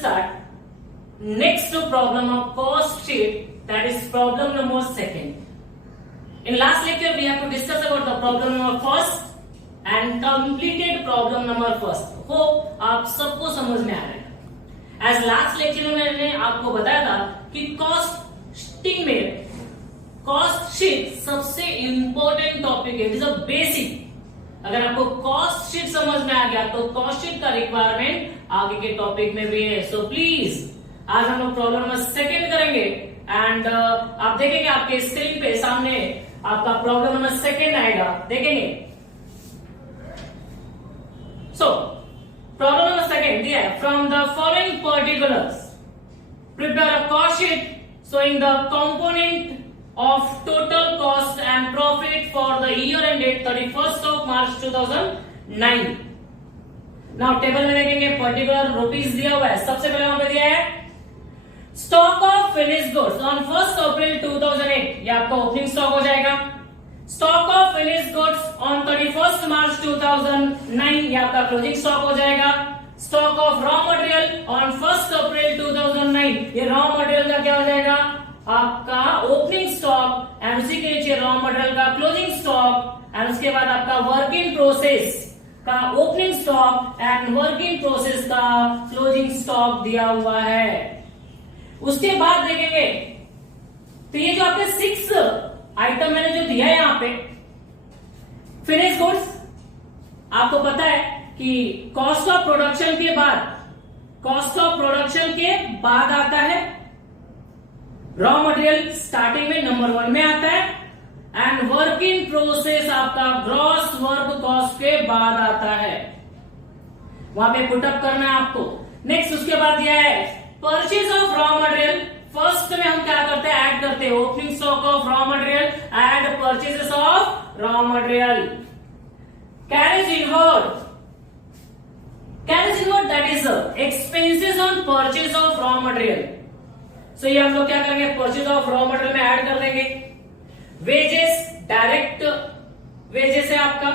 start next problem of cost sheet, that is problem number 2. In last lecture we have to discuss about the problem number 1 and completed problem number 1. Hope आप सबको समझ में आ रहा है। As last lecture में मैंने आपको बताया था कि कॉस्टिंग में कॉस्ट शीट सबसे इंपॉर्टेंट टॉपिक है, इट इज अ बेसिक। अगर आपको कॉस्ट शीट समझ में आ गया तो कॉस्ट शीट का रिक्वायरमेंट आगे के टॉपिक में भी है। सो प्लीज आज हम लोग प्रॉब्लम नंबर 2 करेंगे एंड आप देखेंगे आपके स्क्रीन पे सामने आपका प्रॉब्लम नंबर 2 आएगा, देखेंगे। सो प्रॉब्लम नंबर 2 दिया है, from the following particulars prepare a cost sheet showing the component of total cost and profit for the year ended 31st of March 2009. Now table में देखेंगे particular rupees दिया हुआ है। सबसे पहले वहां पे दिया है stock of finish goods on 1 अप्रैल 2008, ये आपका ओपनिंग स्टॉक हो जाएगा। Stock of finish goods on 31st मार्च 2009, ये आपका क्लोजिंग स्टॉक हो जाएगा। Stock of raw material on 1 अप्रैल 2009, ये रॉ मटेरियल का क्या हो जाएगा, आपका ओपनिंग स्टॉक एंड उसी के नीचे रॉ मटेरियल का क्लोजिंग स्टॉक एंड उसके बाद आपका वर्क इन प्रोसेस का opening stock and work in process का क्लोजिंग स्टॉक दिया हुआ है। उसके बाद देखेंगे तो ये जो आपके 6 आइटम मैंने जो दिया है यहां पे फिनिश गुड्स, आपको पता है कि कॉस्ट ऑफ प्रोडक्शन के बाद आता है रॉ मटेरियल, स्टार्टिंग में नंबर 1 में आता है एंड वर्क इन प्रोसेस आपका ग्रॉस वर्क कॉस्ट के बाद आता है, वहां पे पुटअप करना है आपको। नेक्स्ट उसके बाद दिया है purchase of raw material. First में हम क्या करते हैं, ऐड करते हैं opening stock of raw material and purchases of raw material. Carriage inward that is expenses on purchase of raw material. So ये हम लोग क्या करेंगे, परचेज ऑफ रॉ मटेरियल में ऐड कर देंगे। वेजेस, डायरेक्ट वेजेस है आपका,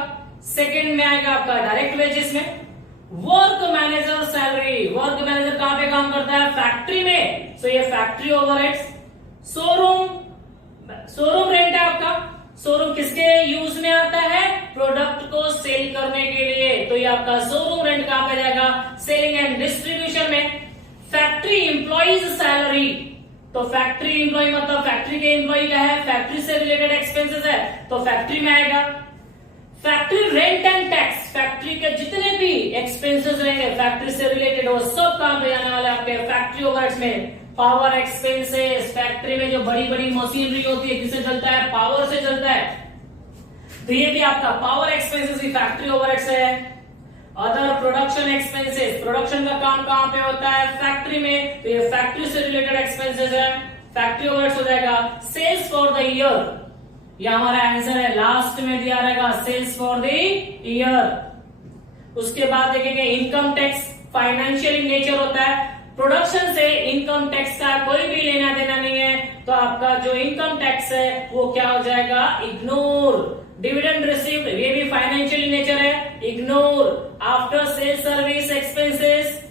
सेकंड में आएगा आपका डायरेक्ट वेजेस में। Work manager salary, work manager कहां पे काम करता है, फैक्ट्री में, सो ये फैक्ट्री ओवरहेड्स। शोरूम रेंट है आपका, शोरूम किसके यूज में आता है, प्रोडक्ट को सेल करने के लिए, तो ये आपका शोरूम रेंट कहां पे जाएगा, सेलिंग एंड डिस्ट्रीब्यूशन में। फैक्ट्री एम्प्लॉइज सैलरी, तो फैक्ट्री एम्प्लॉय मतलब फैक्ट्री के एम्प्लॉय का है, फैक्ट्री से रिलेटेड एक्सपेंसेस है तो फैक्ट्री में आएगा। Factory rent and tax, factory के जितने भी एक्सपेंसेस रहेंगे फैक्ट्री से रिलेटेड वो सब कहां पे जाने वाले आपके फैक्ट्री ओवरहेड्स में। पावर एक्सपेंसेस, फैक्ट्री में जो बड़ी बड़ी मशीनरी होती है किससे चलता है, पावर से चलता है, तो ये भी आपका पावर एक्सपेंसेस की फैक्ट्री ओवरहेड्स है। अदर प्रोडक्शन एक्सपेंसेस, प्रोडक्शन का काम कहां पे होता है, फैक्ट्री में, तो ये फैक्ट्री से रिलेटेड एक्सपेंसेस है, फैक्ट्री ओवरहेड्स हो जाएगा। सेल्स फॉर द ईयर, ये हमारा आंसर है, लास्ट में दिया रहेगा सेल्स फॉर द ईयर। उसके बाद देखेंगे income tax, financial in nature होता है, प्रोडक्शन से इनकम टैक्स का कोई भी लेना देना नहीं है, तो आपका जो इनकम टैक्स है वो क्या हो जाएगा, इग्नोर। डिविडेंड रिसीव्ड, ये भी फाइनेंशियल इन नेचर है, ignore. After sale service expenses,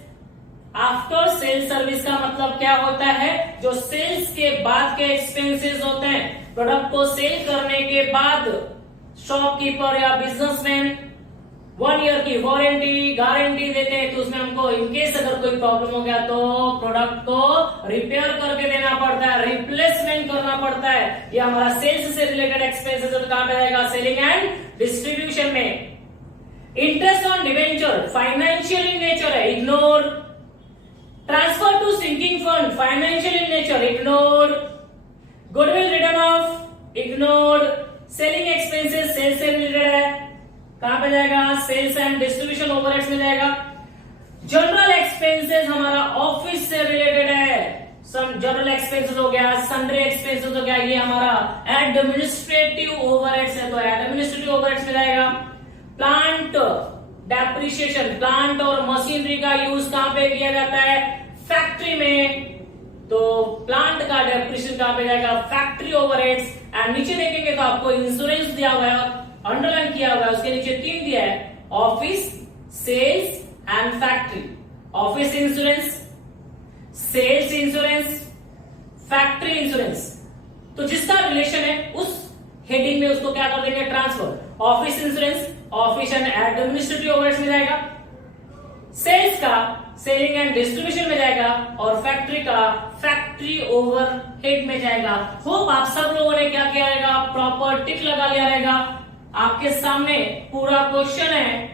after sale service का मतलब क्या होता है, जो सेल्स के बाद के एक्सपेंसेस होते हैं, प्रोडक्ट को सेल करने के बाद शॉपकीपर या बिजनेसमैन 1 ईयर की वारंटी गारंटी देते हैं, तो उसमें हमको इनकेस अगर कोई प्रॉब्लम हो गया तो प्रोडक्ट को रिपेयर करके देना पड़ता है, रिप्लेसमेंट करना पड़ता है। ये हमारा सेल्स से रिलेटेड एक्सपेंसेस है, तो कहां पे आएगा, सेलिंग एंड डिस्ट्रीब्यूशन में। Interest on debenture, financial in nature है, ignore. Transfer to sinking fund, financial in nature, ignore. Goodwill return of, ignore. Selling expenses sales से रिलेटेड है, कहां पे जाएगा, सेल्स एंड डिस्ट्रीब्यूशन ओवरहेड्स में जाएगा। जनरल एक्सपेंसेस हमारा ऑफिस से रिलेटेड है, सम जनरल एक्सपेंसेस हो गया, सन्ड्री एक्सपेंसेस हो गया, ये हमारा एडमिनिस्ट्रेटिव ओवरहेड्स है, तो एडमिनिस्ट्रेटिव ओवरहेड्स में जाएगा। प्लांट डेप्रिसिएशन, प्लांट और मशीनरी का यूज कहां पे किया जाता है, फैक्ट्री में, तो प्लांट का डेप्रिसिएशन कहां पे जाएगा, फैक्ट्री ओवरहेड्स। एंड नीचे देखेंगे तो आपको इंश्योरेंस दिया हुआ है, अंडरलाइन किया हुआ है, उसके नीचे 3 दिया है, office, sales and factory. Office insurance sales insurance, factory insurance. तो जिसका रिलेशन है उस हेडिंग में उसको क्या कर देंगे, transfer. Office insurance office and administrative overheads में जाएगा, सेल्स का सेलिंग एंड डिस्ट्रीब्यूशन में जाएगा, और फैक्ट्री का फैक्ट्री ओवरहेड में जाएगा। होप आप सब लोगों ने क्या किया रहेगा, प्रॉपर टिक लगा लिया रहेगा। आपके सामने पूरा क्वेश्चन है,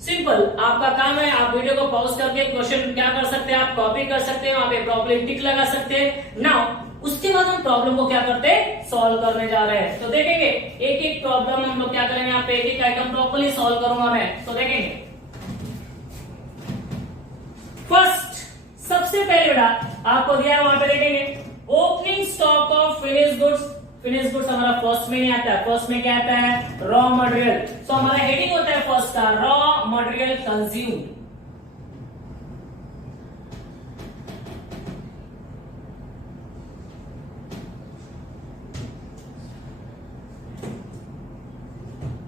सिंपल। आपका काम है आप वीडियो को पॉज करके क्वेश्चन क्या कर सकते हैं, आप कॉपी कर सकते हैं, वहां पे प्रॉपर्ली टिक लगा सकते हैं। नाउ उसके बाद हम प्रॉब्लम को क्या करते हैं, सॉल्व करने जा रहे हैं। तो देखेंगे एक एक प्रॉब्लम हम लोग क्या करेंगे, यहाँ पे एक एक आइटम प्रॉपर्ली सॉल्व करूंगा मैं। तो देखेंगे फर्स्ट, सबसे पहले बेटा आपको दिया है, वहां पे देखेंगे opening stock of finish goods. Finish goods हमारा फर्स्ट में नहीं आता है, फर्स्ट में क्या आता है, रॉ मटेरियल। तो हमारा हेडिंग होता है फर्स्ट का raw material consumed.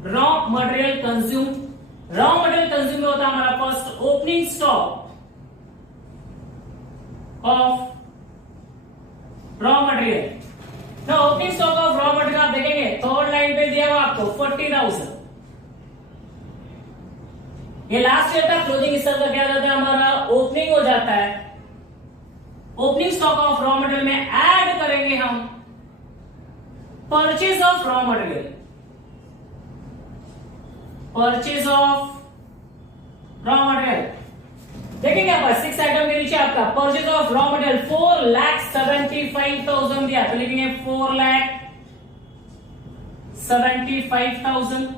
Raw material consume. Raw material consume में होता है हमारा first opening stock of raw material. ना opening stock of raw material आप देखेंगे थर्ड लाइन पे दिया हुआ आपको 40,000। ये लास्ट ईयर का क्लोजिंग स्टॉक का क्या जाता है, हमारा ओपनिंग हो जाता है। Opening stock of raw material में ऐड करेंगे हम purchase of raw material. Purchase of raw material देखेंगे आप 6 आइटम के नीचे आपका परचेज ऑफ रॉ मटेरियल 4,75,000 दिया, तो लिखेंगे 4,75,000।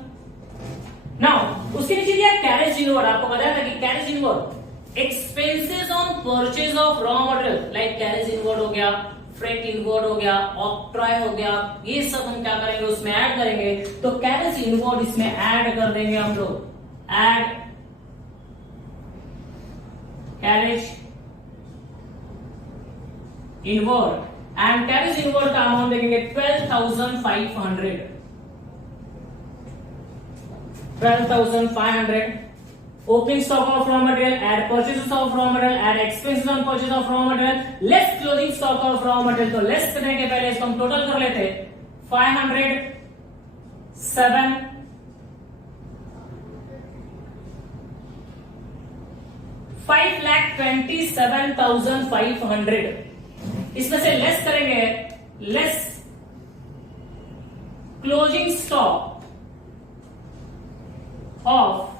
नाउ उसके नीचे दिया कैरेज इनवर्ड। आपको बताया था कि carriage inward expenses on purchase of raw material, like carriage inward हो गया, फ्रेट इनवर्ड हो गया, ऑक्ट्रॉय हो गया, ये सब हम क्या करेंगे उसमें ऐड करेंगे। तो कैरेज इनवर्ड इसमें ऐड कर देंगे हम लोग, add carriage inward, and carriage inward का अमाउंट देखेंगे 12,500। 12,500 opening stock of raw material, add purchases of raw material, add expenses on purchase of raw material, less closing stock of raw material। तो less करने के पहले इसको हम total कर लेते हैं 507 5,27,500। इसमें से लेस करेंगे, less closing stock of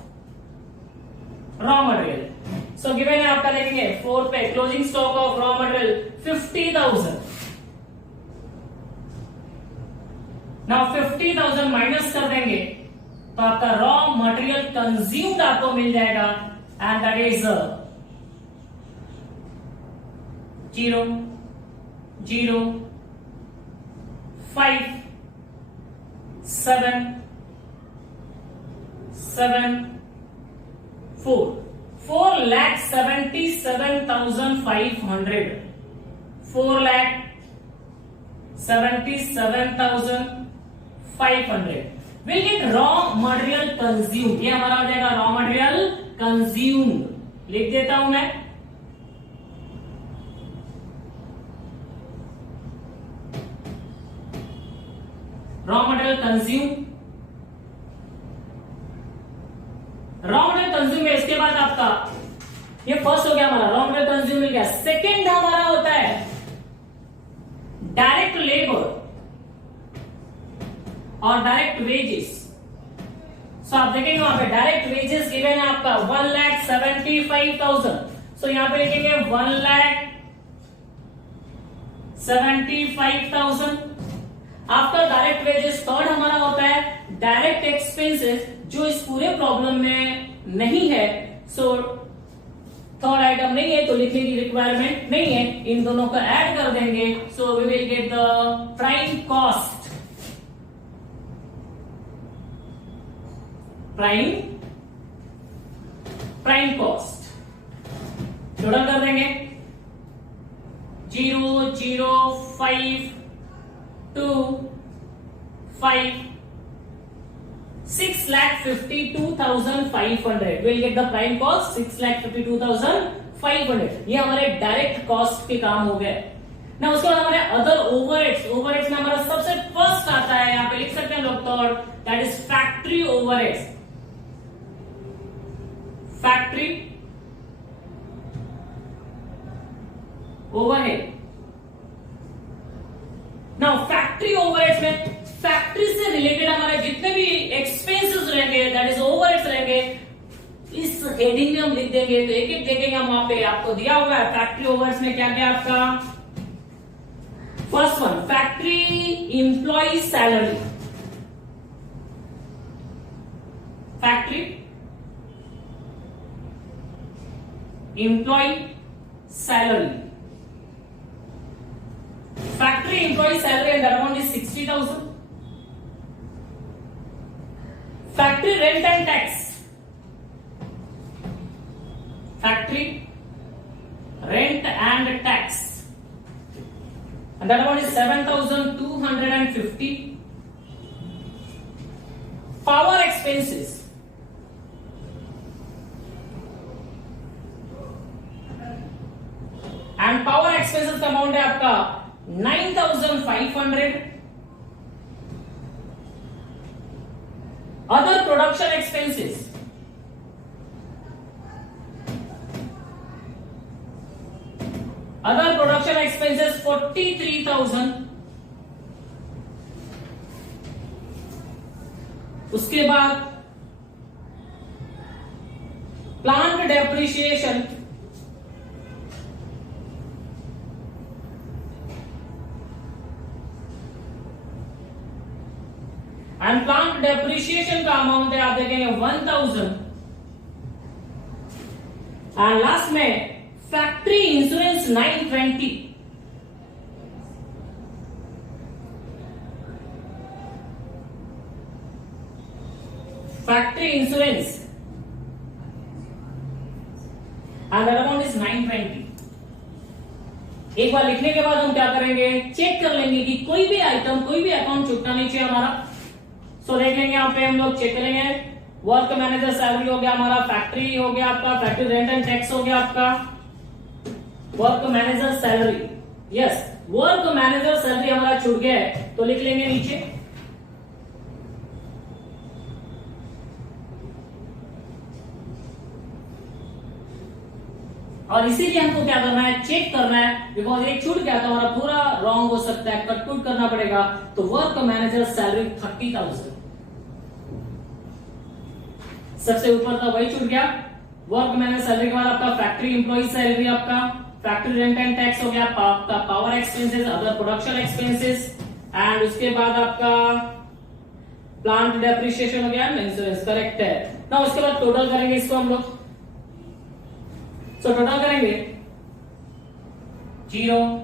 raw material. So given है आपका, देखेंगे 4 पे closing stock of raw material 50,000। Now 50,000 minus कर देंगे तो आपका रॉ मटेरियल कंज्यूम्ड आपको मिल जाएगा, and that is 0,057,7,4 4,77,500। 4,77,500 will get raw material consumed. ये हमारा हो जाएगा रॉ मटेरियल कंज्यूम्ड। लिख देता हूं मैं, raw material consume. Raw material consume है, इसके बाद आपका ये फर्स्ट हो गया हमारा रॉ मटेरियल कंज्यूम मिल गया। सेकेंड हमारा होता है डायरेक्ट लेबर और डायरेक्ट वेजेस। सो आप देखेंगे वहां पे डायरेक्ट वेजेस गिवन है आपका 1,75,000। सो यहां पे लिखेंगे 1,75,000। आफ्टर डायरेक्ट वेजेस थर्ड हमारा होता है डायरेक्ट एक्सपेंसेस, जो इस पूरे प्रॉब्लम में नहीं है। सो थर्ड आइटम नहीं है तो लिखने की रिक्वायरमेंट नहीं है, इन दोनों को ऐड कर देंगे। So we will get the prime cost. Prime cost total कर देंगे 0,052,5 6,52,500 will get the prime cost 6,52,500। 500, ये हमारे डायरेक्ट कॉस्ट के काम हो गए ना। उसके बाद हमारे अदर ओवरहेड्स, ओवरहेड्स में हमारा सबसे फर्स्ट आता है, यहां पे लिख सकते हैं लोग, third, that is factory overheads. Factory overhead. Now factory overheads में फैक्ट्री से रिलेटेड हमारे जितने भी एक्सपेंसेस रहेंगे, दैट इज ओवरहेड्स रहेंगे, इस हेडिंग में हम लिख देंगे। तो एक एक देखेंगे हम, वहां पे आपको दिया हुआ है फैक्ट्री ओवरहेड्स में क्या क्या आपका। First one, factory employ salary. Factory employ salary. Factory employ salary and amount is 60,000. Factory rent and tax. Factory rent and tax and that amount is 7,250. Power expenses, and power expenses का amount है आपका 9,500. Other production expenses, other production expenses 43,000. उसके बाद plant depreciation, and plant depreciation का amount है आप देखेंगे 1,000. And last में factory insurance 920. Factory insurance and that amount is 920. एक बार लिखने के बाद हम क्या करेंगे, चेक कर लेंगे कि कोई भी आइटम, कोई भी अकाउंट छूटना नहीं चाहिए हमारा. सो देख लेंगे यहाँ पे हम लोग चेक करेंगे. वर्क मैनेजर सैलरी हो गया हमारा, फैक्ट्री हो गया आपका, फैक्ट्री रेंट एंड टैक्स हो गया आपका, work manager salary. Yes, work manager salary हमारा छूट गया है, तो लिख लेंगे नीचे. और इसीलिए हमको क्या करना है, चेक करना है, बिकॉज एक छूट गया तो हमारा पूरा रॉन्ग हो सकता है, कटपुट करना पड़ेगा. तो वर्क मैनेजर सैलरी 30,000 सबसे ऊपर था, वही छूट गया. वर्क मैनेजर सैलरी के बाद आपका फैक्ट्री एम्प्लॉय सैलरी, आपका फैक्ट्री रेंट एंड टैक्स हो गया, आपका power expenses, other production expenses, and उसके बाद आपका प्लांट डेप्रिसिएशन हो गया, इंश्योरेंस. करेक्ट है ना. उसके बाद टोटल करेंगे इसको हम लोग. तो टोटल करेंगे 0,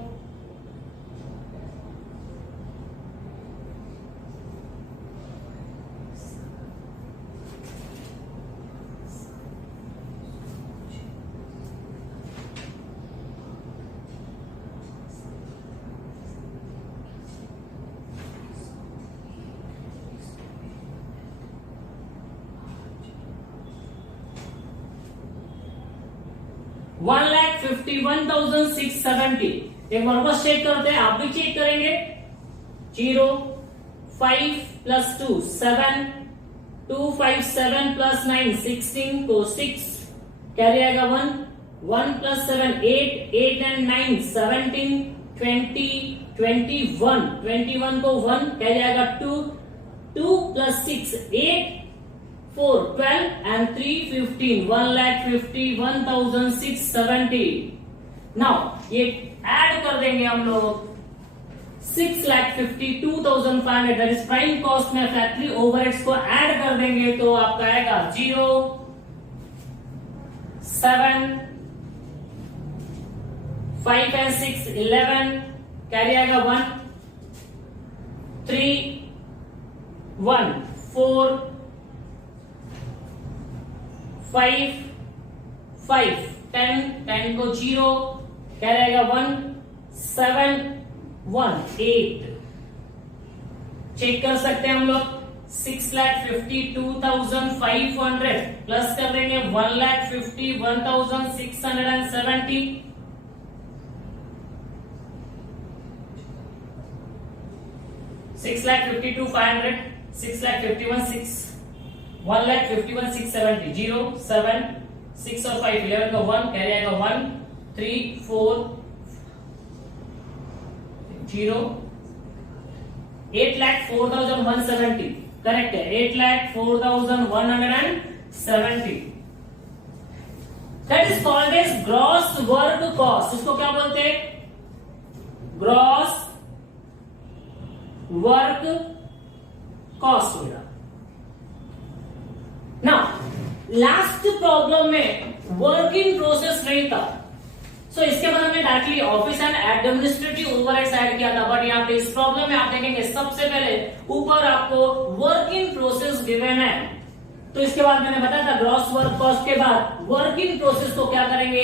1,51,670. एक बार बस चेक करते हैं, आप भी चेक करेंगे. 0, 5 plus 2 7, 2 5 7 plus 9 16 को 6 कैरी आएगा 1, 1 plus 7 8, 8 and 9 17, 20, 21, 21 को 1 कैरी आएगा 2, 2 plus 6 8, 4 12 and 3 15, 1,51,670. नाउ ये ऐड कर देंगे हम लोग 6,52,500, दैट इज प्राइम कॉस्ट में फैक्ट्री ओवरहेड्स को ऐड कर देंगे तो आपका आएगा 0, 7, 5 and 6 11 कैरी आएगा 1, 3 1 4 5 5 10 10 को 0 क्या रहेगा 1 7 1 8. चेक कर सकते हैं हम लोग. 6,52,500 प्लस कर देंगे 1,51,670 6,52,500 6,51,6 1,51,670 0 7 6 और 5 11 का 1 कैरी आएगा 1 3 4 0 8,04,170 करेक्ट है 8,04,170 that is called as gross work cost. इसको क्या बोलते हैं? ग्रॉस वर्क कॉस्ट हो गया ना। लास्ट प्रॉब्लम में वर्किंग प्रोसेस नहीं था, सो इसके बाद हमने directly office and administrative overheads add किया था, बट यहाँ पे इस प्रॉब्लम में आप देखेंगे सबसे पहले ऊपर आपको वर्किंग प्रोसेस गिवन है, तो इसके बाद मैंने बताया था ग्रॉस वर्क कॉस्ट के बाद वर्किंग प्रोसेस को क्या करेंगे?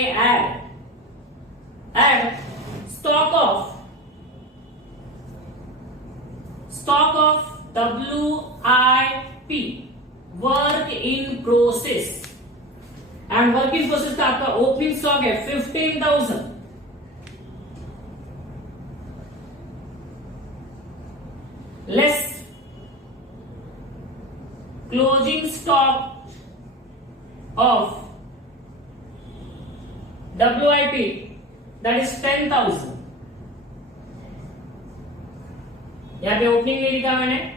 Add stock of WIP work in process, and work in process का आपका ओपनिंग स्टॉक है 15,000 less closing stock of WIP that is 10,000। यहां पे ओपनिंग नहीं लिखा मैंने,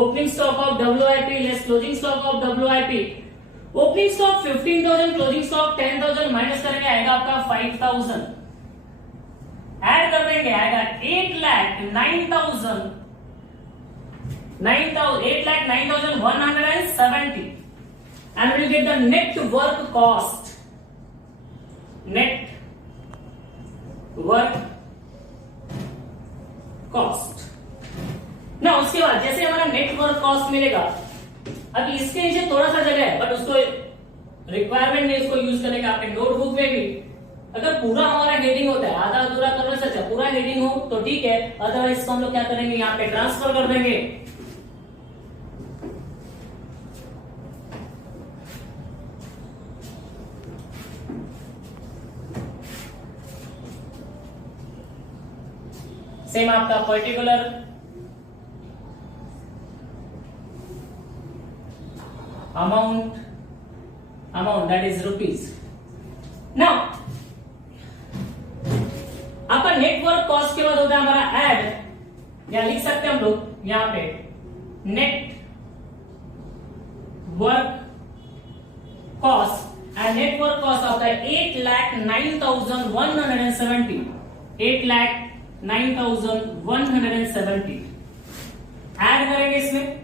opening stock of WIP less closing stock of WIP। Opening stock 15,000 closing stock 10,000 minus करेंगे आएगा आपका 5,000, ऐड कर देंगे आएगा 8,09,170 and we'll get the net work cost, net work cost ना। उसके बाद जैसे हमारा नेटवर्क कॉस्ट मिलेगा, अब इसके नीचे थोड़ा सा जगह है बट उसको रिक्वायरमेंट नहीं इसको यूज करने का। आपके नोटबुक में भी अगर पूरा हमारा हेडिंग होता है, आधा अधूरा करने से अच्छा पूरा हेडिंग हो तो ठीक है, अदरवाइज इसको हम लोग क्या करेंगे यहाँ पे ट्रांसफर कर देंगे। सेम आपका particular amount that is rupees। now आपका नेटवर्क कॉस्ट के बाद होता है हमारा ऐड, या लिख सकते हैं हम लोग यहां पे net work cost, and network cost आता है 8,09,170 8,09,170 ऐड करेंगे इसमें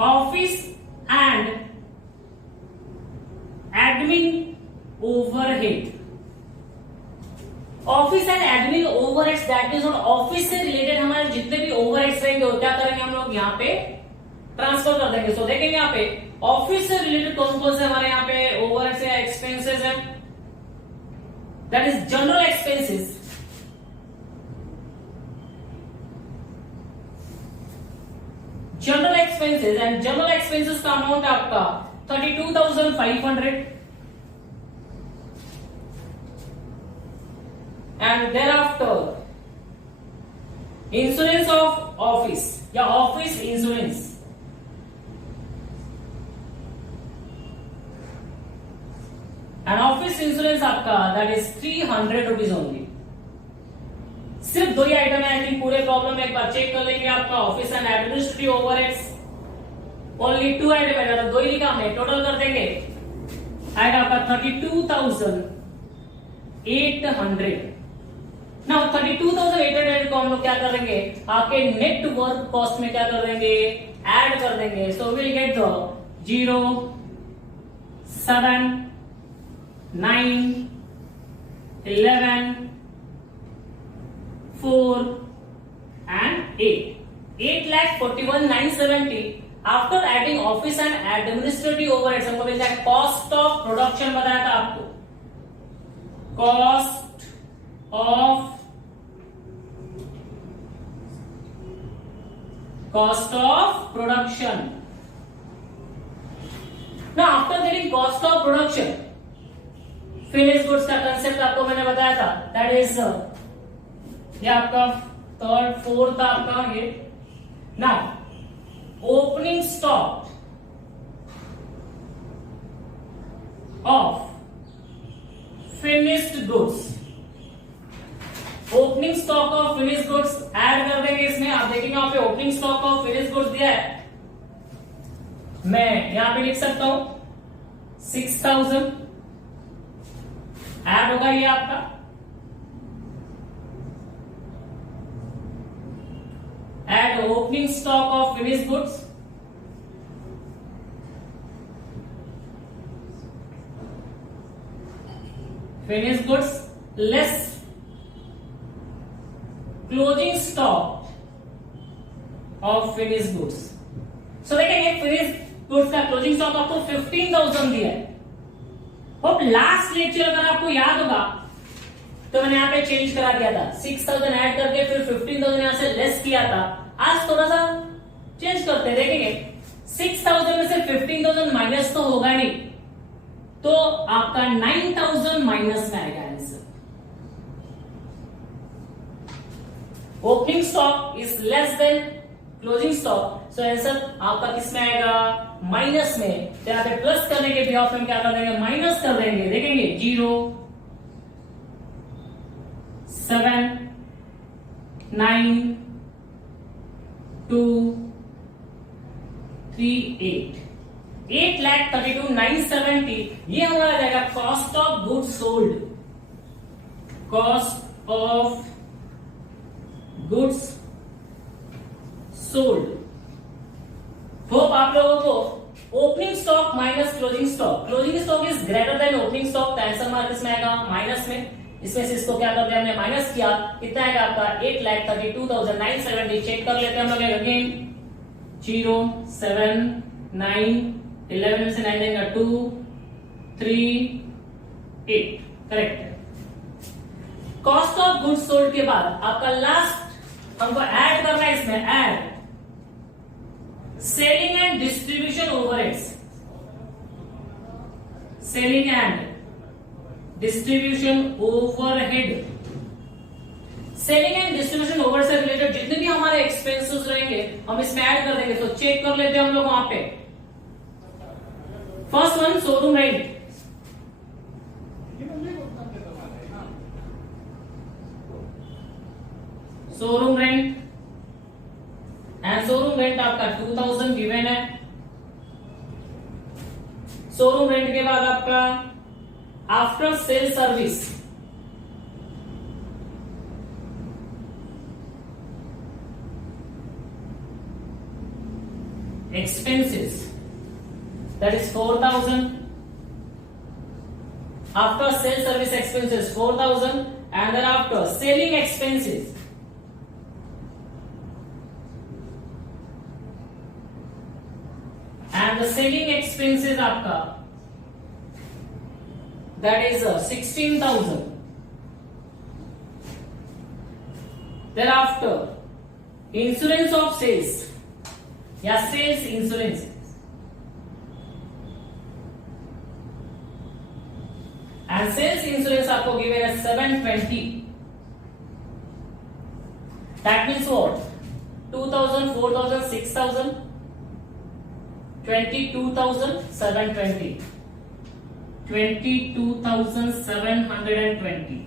office and admin overhead. Office and admin overheads that is office से रिलेटेड हमारे जितने भी ओवरहेड्स रहेंगे वो क्या करेंगे हम लोग यहाँ पे ट्रांसफर कर देंगे। सो देखेंगे यहाँ पे ऑफिस से रिलेटेड कौन कौन से हमारे यहाँ पे ओवरहेड्स या एक्सपेंसेस है, that is general expenses, general expenses, and general expenses का अमाउंट आपका 32,500 and there after insurance of office या office insurance, and office insurance आपका दैट इज 300 रुपीज ओनली। सिर्फ दो ही आइटम है, आई थिंक पूरे प्रॉब्लम में एक बार चेक कर लेंगे आपका office and administrative overheads, only 2 item है, तो 2 ही लिखा हमने, टोटल कर देंगे आएगा आपका 32,800। ना 32,800 को हम लोग क्या कर देंगे आपके नेट वर्क कॉस्ट में क्या कर देंगे ऐड कर देंगे। So will get the 0 7 9 11 4 and 8 8,41,970 after adding office and administrative overheads. हमको मिलता है कॉस्ट ऑफ प्रोडक्शन, बताया था आपको cost of cost of production. Now after getting cost of production, finish goods का कंसेप्ट आपको मैंने बताया था, दैट इज ये आपका थर्ड फोर्थ आपका ये. Now opening stock of finished goods, opening stock of finished goods add कर देंगे इसमें. आप देखेंगे यहाँ पे opening stock of finished goods दिया है, मैं यहां पे लिख सकता हूं 6000 ऐड होगा ये आपका. Add opening stock of finished goods, finished goods less closing stock of finished goods. So देखेंगे फिनिश्ड गुड्स का क्लोजिंग स्टॉक आपको 15,000 दिया है. होप लास्ट लेक्चर अगर आपको याद होगा तो मैंने यहाँ पे चेंज करा दिया था, 6,000 ऐड करके फिर 15,000 यहां से लेस किया था. आज थोड़ा सा चेंज करते हैं, देखेंगे 6,000 में से 15,000 माइनस तो होगा नहीं, तो आपका 9,000 माइनस में आएगा answer. Opening stock is less than closing stock, so answer आपका किस में आएगा, माइनस में. तो यहाँ पे प्लस करने के बिहाफ में क्या कर देंगे, माइनस कर देंगे. देखेंगे 0 7 9 2 3 8,32,970 ये हमारा जाएगा cost of goods sold. Cost of goods sold. Hope आप लोगों को opening stock minus closing stock, closing stock is greater than opening stock, तो आंसर हमारा किसमें आएगा, माइनस में. इसमें से इसको क्या कर दिया हमने, माइनस किया. कितना आएगा आपका 8,32,970. चेक कर लेते हैं हम लोग अगेन. 0 7 9 11 में से 9 देंगे 2 3 8 करेक्ट है. कॉस्ट ऑफ गुड्स सोल्ड के बाद आपका लास्ट हमको ऐड करना है इसमें, add selling and distribution overheads. Selling and distribution overhead. Selling and distribution overhead से रिलेटेड जितने भी हमारे एक्सपेंसेस रहेंगे हम इसमें ऐड कर देंगे. तो चेक कर लेते हैं हम लोग वहां पे. First one showroom rent. Showroom rent and showroom rent आपका 2000 गिवन है. शोरूम रेंट के बाद आपका after sale service, expenses, that is 4,000. After sales service expenses 4,000 and then after selling expenses and the selling expenses आपका that is 16,000. Thereafter insurance of sales या sales insurance and sales insurance आपको given है 720. That means what, 2,000 4,000 6,000 22,720 22,720.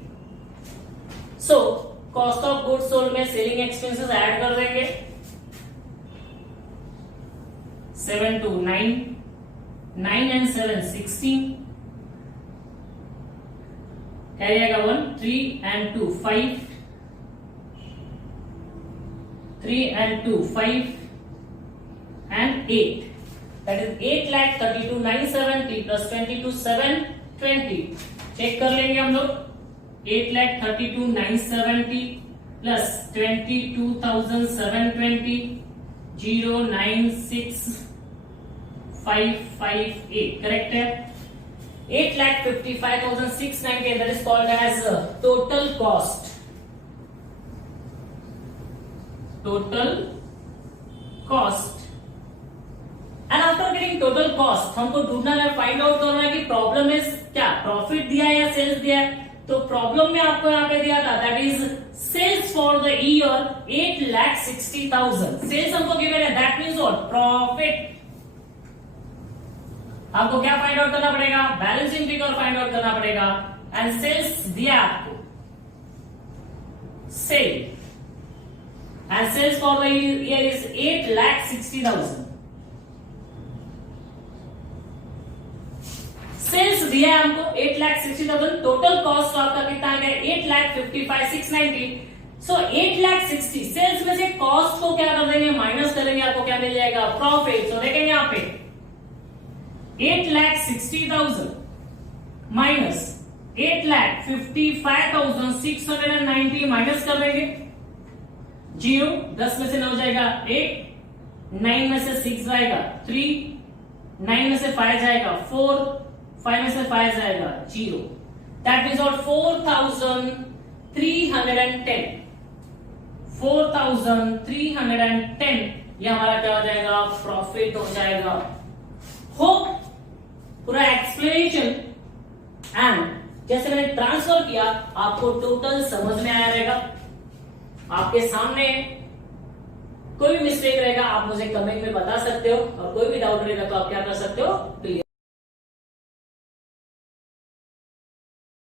So cost of goods sold में selling expenses add कर देंगे. 7 to 9 9 and 7 16 कैरिएगा 1 3 and 2 5 3 and 2 5 and 8. That is 8,32,970 plus 22,720. Check कर लेंगे हम लोग. 8,32,970 plus 22,720 096,558 करेक्ट है. 8,55,690, that is called as total cost. Total cost. And after getting total cost, हमको ढूंढना है, फाइंड आउट करना है कि प्रॉब्लम इज क्या, प्रॉफिट दिया है या सेल्स दिया है. तो प्रॉब्लम में आपको यहाँ पे दिया था, that is sales for the year 8,60,000. Sales हमको गिवन है, दैट मीन्स व्हाट, प्रॉफिट. आपको क्या फाइंड आउट करना पड़ेगा, बैलेंसिंग फिगर फाइंड आउट करना पड़ेगा. एंड सेल्स दिया आपको, sale, and sales for the year is 8,60,000. Sales दिया है हमको 8,60,000. टोटल कॉस्ट आपका कितना आ गया, 8,55,690. सो 8,60,000 सेल्स में से कॉस्ट को क्या कर देंगे, माइनस करेंगे, आपको क्या मिल जाएगा, प्रॉफिट. तो देखेंगे यहाँ पे 8,60,000 माइनस 8,55,690 माइनस कर देंगे. 0, 10 में से 9 जाएगा 8, 9 में से 6 जाएगा 3, 9 में से 5 जाएगा 4, 5 में से 5 जाएगा 0. That means what, 4,310. 4,310 ये हमारा क्या हो जाएगा, प्रॉफिट हो जाएगा. होप पूरा एक्सप्लेनेशन एंड जैसे मैंने ट्रांसफर किया आपको टोटल समझ में आया रहेगा. आपके सामने कोई भी मिस्टेक रहेगा आप मुझे कमेंट में बता सकते हो, और कोई भी डाउट रहेगा तो आप क्या कर सकते हो, क्लियर.